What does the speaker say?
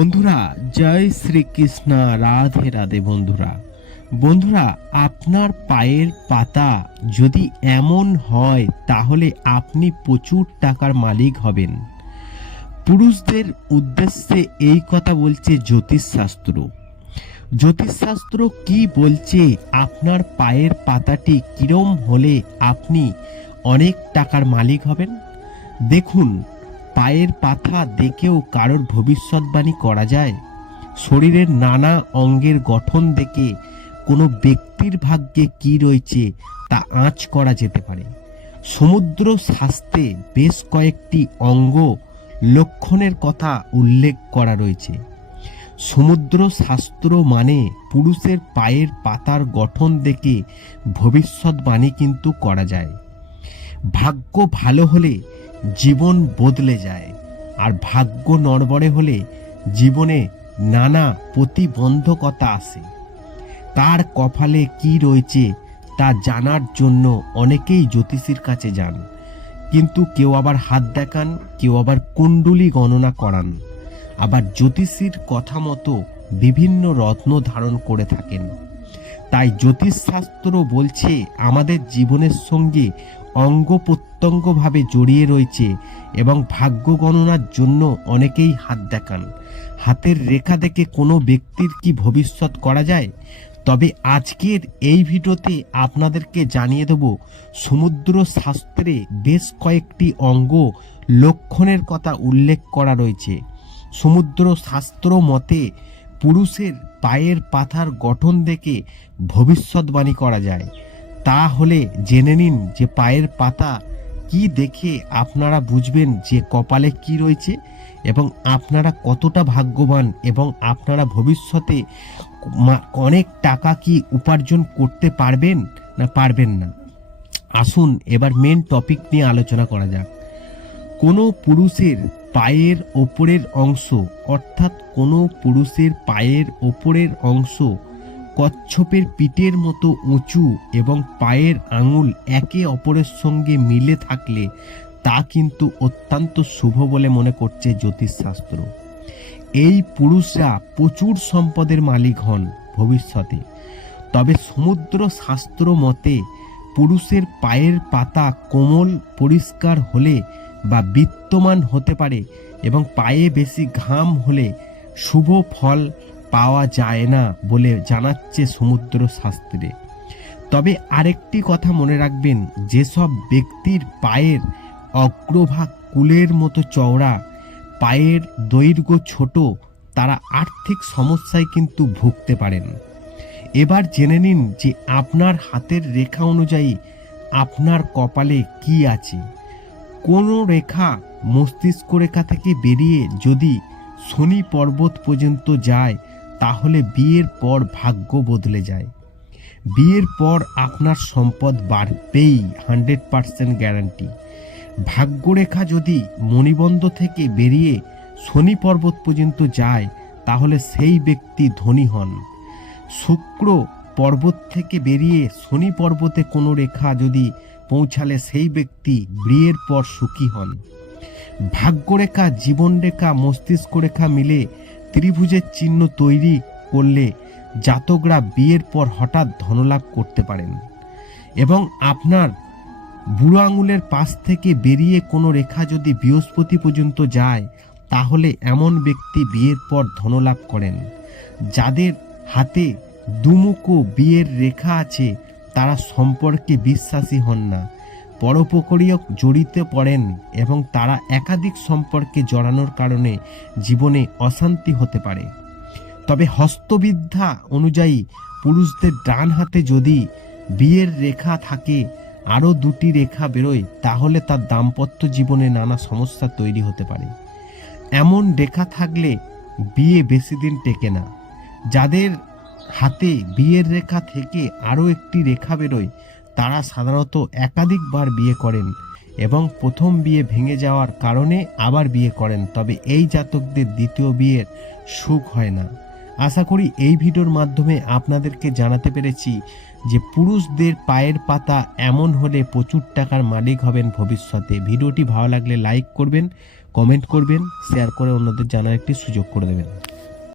বন্ধুরা জয় শ্রীকৃষ্ণ, রাধে রাধে। বন্ধুরা আপনার পায়ের পাতা যদি এমন হয় তাহলে আপনি প্রচুর টাকার মালিক হবেন। পুরুষদের উদ্দেশ্যে এই কথা বলছে জ্যোতিষশাস্ত্র। জ্যোতিষশাস্ত্র কি বলছে, আপনার পায়ের পাতাটি কিরম হলে আপনি অনেক টাকার মালিক হবেন। দেখুন, পায়ের পাতা দেখেও কারোর ভবিষ্যৎবাণী করা যায়। শরীরের নানা অঙ্গের গঠন দেখে কোনো ব্যক্তির ভাগ্যে কি রয়েছে তা আঁচ করা যেতে পারে। সমুদ্র শাস্ত্রে বেশ কয়েকটি অঙ্গ লক্ষণের কথা উল্লেখ করা রয়েছে। সমুদ্র শাস্ত্র মানে পুরুষের পায়ের পাতার গঠন দেখে ভবিষ্যৎবাণী কিন্তু করা যায়। ভাগ্য ভালো হলে জীবন বদলে যায়, আর ভাগ্য নড়বড়ে হলে জীবনে নানা প্রতিবন্ধকতা আসে। কার কপালে কি রয়েছে তা জানার জন্য অনেকেই জ্যোতিষীর কাছে যান, কিন্তু কেউ আবার হাত দেখান, কেউ আবার কুণ্ডলী গণনা করান, আবার জ্যোতিষীর কথা মতো বিভিন্ন রত্ন ধারণ করে থাকেন। তাই জ্যোতিষশাস্ত্র বলছে আমাদের জীবনের সঙ্গে অঙ্গ প্রত্যঙ্গভাবে জড়িয়ে রয়েছে, এবং ভাগ্য গণনার জন্য অনেকেই হাত দেখান। হাতের রেখা দেখে কোনো ব্যক্তির কি ভবিষ্যৎ করা যায়? তবে আজকের এই ভিডিওতে আপনাদেরকে জানিয়ে দেব সমুদ্র শাস্ত্রে বেশ কয়েকটি অঙ্গ লক্ষণের কথা উল্লেখ করা রয়েছে। সমুদ্র শাস্ত্র মতে পুরুষের পায়ের পাতার গঠন দেখে ভবিষ্যৎবাণী করা যায়। তাহলে জেনে নিন যে পায়ের পাতা কি দেখে আপনারা বুঝবেন যে কপালে কি রয়েছে, এবং আপনারা কতটা ভাগ্যবান, এবং আপনারা ভবিষ্যতে অনেক টাকা কি উপার্জন করতে পারবেন না পারবেন না। আসুন এবার মেন টপিক নিয়ে আলোচনা করা যাক। কোনো পুরুষের পায়ের ওপরের অংশ, অর্থাৎ কোনো পুরুষের পায়ের ওপরের অংশ কচ্ছপের পিঠের মতো উঁচু এবং পায়ের আঙুল একে অপরের সঙ্গে মিলে থাকলে তা কিন্তু অত্যন্ত শুভ বলে মনে করছে জ্যোতিষশাস্ত্র। এই পুরুষরা প্রচুর সম্পদের মালিক হন ভবিষ্যতে। তবে সমুদ্র শাস্ত্র মতে পুরুষের পায়ের পাতা কোমল পরিষ্কার হলে বা বিত্তমান হতে পারে, এবং পায়ে বেশি ঘাম হলে শুভ ফল পাওয়া যায় না বলে জানাচ্ছে সমুদ্র শাস্ত্রে। তবে আরেকটি কথা মনে রাখবেন, যেসব ব্যক্তির পায়ের অগ্রভাগ কুলের মতো চওড়া, পায়ের দৈর্ঘ্য ছোট, তারা আর্থিক সমস্যায় কিন্তু ভুগতে পারেন। এবার জেনে নিন যে আপনার হাতের রেখা অনুযায়ী আপনার কপালে কি আছে। কোনো রেখা মস্তিষ্ক রেখা থেকে বেরিয়ে যদি শনি পর্বত পর্যন্ত যায় তাহলে বিয়ের পর ভাগ্য বদলে যায়। বিয়ের পর আপনার সম্পদ বাড়বেই, 100% গ্যারান্টি। ভাগ্যরেখা যদি মণিবন্ধ থেকে বেরিয়ে শনি পর্বত পর্যন্ত যায় তাহলে সেই ব্যক্তি ধনী হন। শুক্র পর্বত থেকে বেরিয়ে শনি পর্বতে কোনো রেখা যদি পৌঁছালে সেই ব্যক্তি বিয়ের পর সুখী হন। ভাগ্যরেখা, জীবনরেখা, মস্তিষ্ক রেখা মিলে ত্রিভুজের চিহ্ন তৈরি করলে জাতকরা বিয়ের পর হঠাৎ ধনলাভ করতে পারেন। এবং আপনার বুড়ো আঙুলের পাশ থেকে বেরিয়ে কোনো রেখা যদি বৃহস্পতি পর্যন্ত যায় তাহলে এমন ব্যক্তি বিয়ের পর ধনলাভ করেন। যাদের হাতে দুমুখো বিয়ের রেখা আছে তারা সম্পর্কে বিশ্বাসী হন না, পরোপকারীও জড়িত পড়েন, এবং তারা একাধিক সম্পর্কে জড়ানোর কারণে জীবনে অশান্তি হতে পারে। তবে হস্তবিদ্যা অনুযায়ী পুরুষদের ডান হাতে যদি বিয়ের রেখা থাকে, আরও দুটি রেখা বেরোয়, তাহলে তার দাম্পত্য জীবনে নানা সমস্যা তৈরি হতে পারে। এমন রেখা থাকলে বিয়ে বেশি দিন টেকে না। যাদের হাতে বিয়ের রেখা থেকে আরও একটি রেখা বেরোয় তারা সাধারণত একাধিকবার বিয়ে করেন, এবং প্রথম বিয়ে ভেঙে যাওয়ার কারণে আবার বিয়ে করেন। তবে এই জাতকদের দ্বিতীয় বিয়ের সুখ হয় না। আশা করি এই ভিডিওর মাধ্যমে আপনাদেরকে জানাতে পেরেছি যে পুরুষদের পায়ের পাতা এমন হলে প্রচুর টাকার মালিক হবেন ভবিষ্যতে। ভিডিওটি ভালো লাগলে লাইক করবেন, কমেন্ট করবেন, শেয়ার করে অন্যদের জানার একটি সুযোগ করে দেবেন।